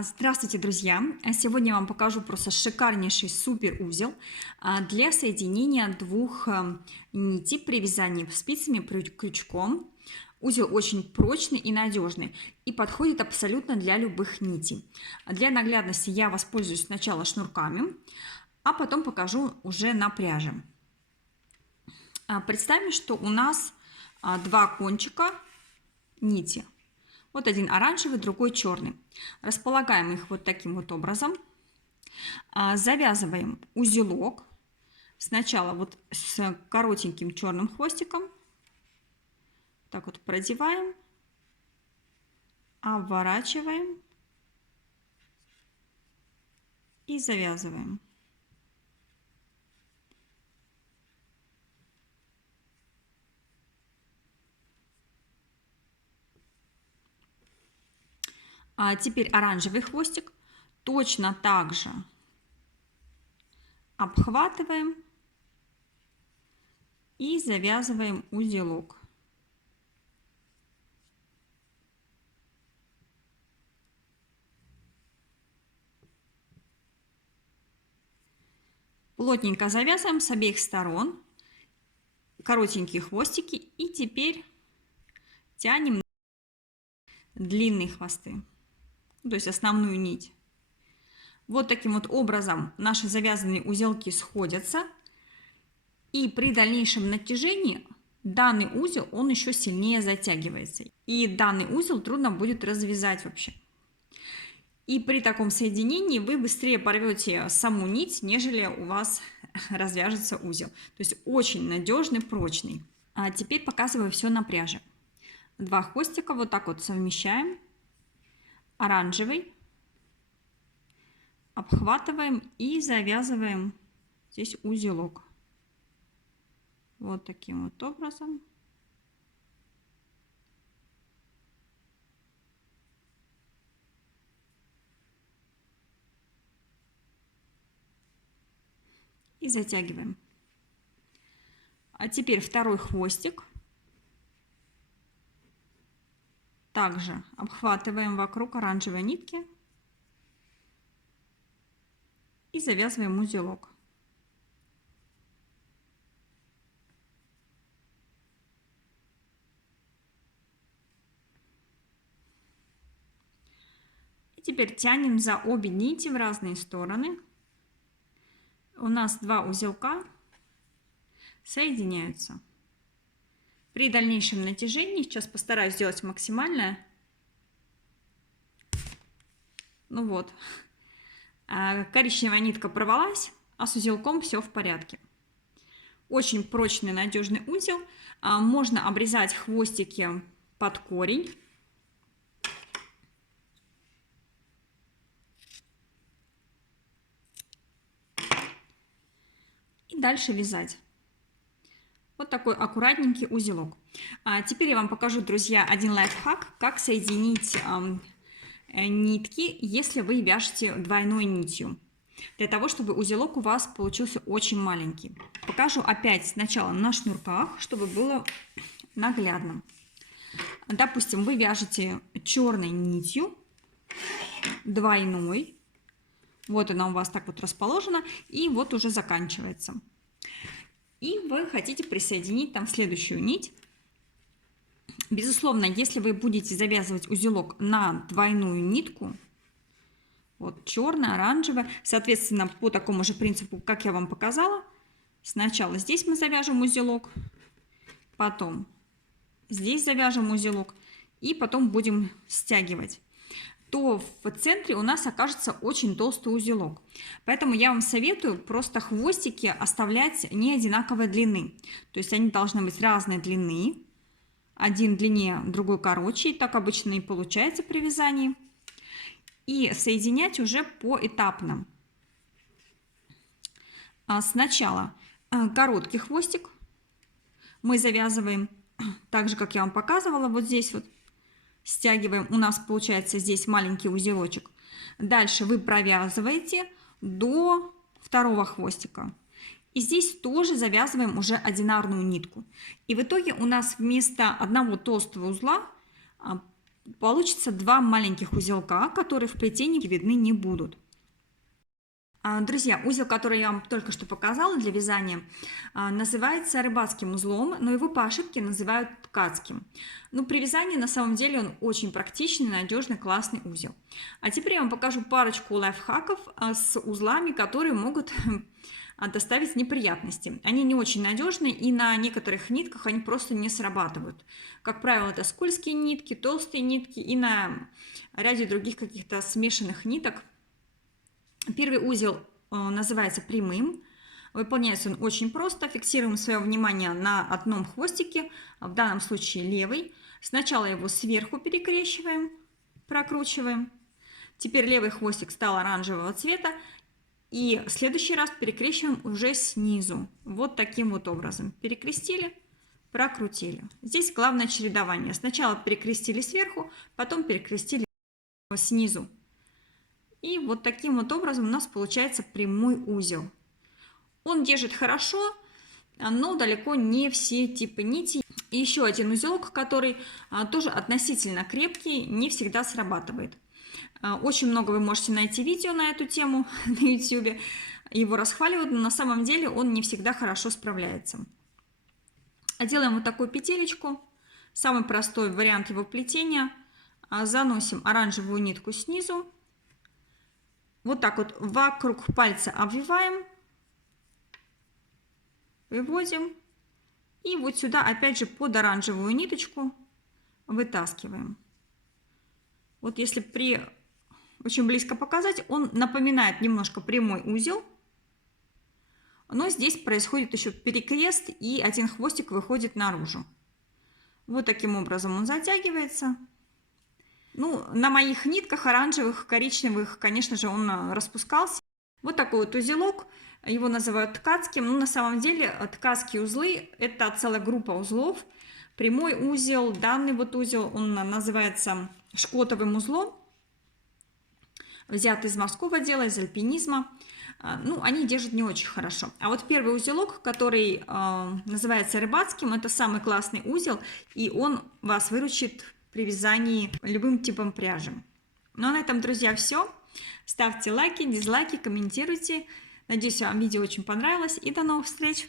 Здравствуйте, друзья! Сегодня я вам покажу просто шикарнейший супер узел для соединения двух нитей при вязании спицами крючком. Узел очень прочный и надежный и подходит абсолютно для любых нитей. Для наглядности я воспользуюсь сначала шнурками, а потом покажу уже на пряже. Представим, что у нас два кончика нити. Вот один оранжевый, другой черный. Располагаем их вот таким вот образом. Завязываем узелок. Сначала вот с коротеньким черным хвостиком. Так вот продеваем. Обворачиваем. И завязываем. Теперь оранжевый хвостик точно так же обхватываем и завязываем узелок. Плотненько завязываем с обеих сторон коротенькие хвостики и теперь тянем длинные хвосты, то есть основную нить. Вот таким вот образом наши завязанные узелки сходятся, и при дальнейшем натяжении данный узел, он еще сильнее затягивается, и данный узел трудно будет развязать вообще. И при таком соединении вы быстрее порвете саму нить, нежели у вас развяжется узел. То есть очень надежный, прочный. А теперь показываю все на пряже. Два хвостика вот так вот совмещаем. Оранжевый. Обхватываем и завязываем здесь узелок. Вот таким вот образом. И затягиваем. А теперь второй хвостик. Также обхватываем вокруг оранжевой нитки и завязываем узелок. И теперь тянем за обе нити в разные стороны. У нас два узелка соединяются. При дальнейшем натяжении, сейчас постараюсь сделать максимальное. Ну вот, коричневая нитка порвалась, а с узелком все в порядке. Очень прочный, надежный узел. Можно обрезать хвостики под корень. И дальше вязать. Вот такой аккуратненький узелок. Теперь я вам покажу, друзья, один лайфхак, как соединить нитки, если вы вяжете двойной нитью. Для того, чтобы узелок у вас получился очень маленький. Покажу опять сначала на шнурках, чтобы было наглядно. Допустим, вы вяжете черной нитью, двойной. Вот она у вас так вот расположена, и вот уже заканчивается. И вы хотите присоединить там следующую нить. Безусловно, если вы будете завязывать узелок на двойную нитку, вот черная, оранжевая, соответственно, по такому же принципу, как я вам показала, сначала здесь мы завяжем узелок, потом здесь завяжем узелок и потом будем стягивать, то в центре у нас окажется очень толстый узелок. Поэтому я вам советую просто хвостики оставлять не одинаковой длины. То есть они должны быть разной длины. Один длиннее, другой короче. И так обычно и получается при вязании. И соединять уже поэтапно. Сначала короткий хвостик мы завязываем так же, как я вам показывала, вот здесь вот. Стягиваем, у нас получается здесь маленький узелочек. Дальше вы провязываете до второго хвостика. И здесь тоже завязываем уже одинарную нитку. И в итоге у нас вместо одного толстого узла получится 2 маленьких узелка, которые в плетении видны не будут. Друзья, узел, который я вам только что показала для вязания, называется рыбацким узлом, но его по ошибке называют ткацким. Но при вязании на самом деле он очень практичный, надежный, классный узел. А теперь я вам покажу парочку лайфхаков с узлами, которые могут доставить неприятности. Они не очень надежные, и на некоторых нитках они просто не срабатывают. Как правило, это скользкие нитки, толстые нитки и на ряде других каких-то смешанных ниток. Первый узел называется прямым. Выполняется он очень просто. Фиксируем свое внимание на одном хвостике, в данном случае левый. Сначала его сверху перекрещиваем, прокручиваем. Теперь левый хвостик стал оранжевого цвета. И в следующий раз перекрещиваем уже снизу. Вот таким вот образом. Перекрестили, прокрутили. Здесь главное чередование. Сначала перекрестили сверху, потом перекрестили снизу. И вот таким вот образом у нас получается прямой узел. Он держит хорошо, но далеко не все типы нитей. И еще один узелок, который тоже относительно крепкий, не всегда срабатывает. Очень много вы можете найти видео на эту тему на YouTube. Его расхваливают, но на самом деле он не всегда хорошо справляется. Делаем вот такую петелечку. Самый простой вариант его плетения. Заносим оранжевую нитку снизу. Вот так вот вокруг пальца обвиваем, выводим и вот сюда опять же под оранжевую ниточку вытаскиваем. Вот если очень близко показать, он напоминает немножко прямой узел, но здесь происходит еще перекрест и один хвостик выходит наружу. Вот таким образом он затягивается. Ну, на моих нитках оранжевых, коричневых, конечно же, он распускался. Вот такой вот узелок, его называют ткацким. Но на самом деле ткацкие узлы – это целая группа узлов. Прямой узел, данный вот узел, он называется шкотовым узлом. Взят из морского дела, из альпинизма. Ну, они держат не очень хорошо. А вот первый узелок, который называется рыбацким, это самый классный узел, и он вас выручит при вязании любым типом пряжи. Ну а на этом, друзья, все. Ставьте лайки, дизлайки, комментируйте. Надеюсь, вам видео очень понравилось. И до новых встреч!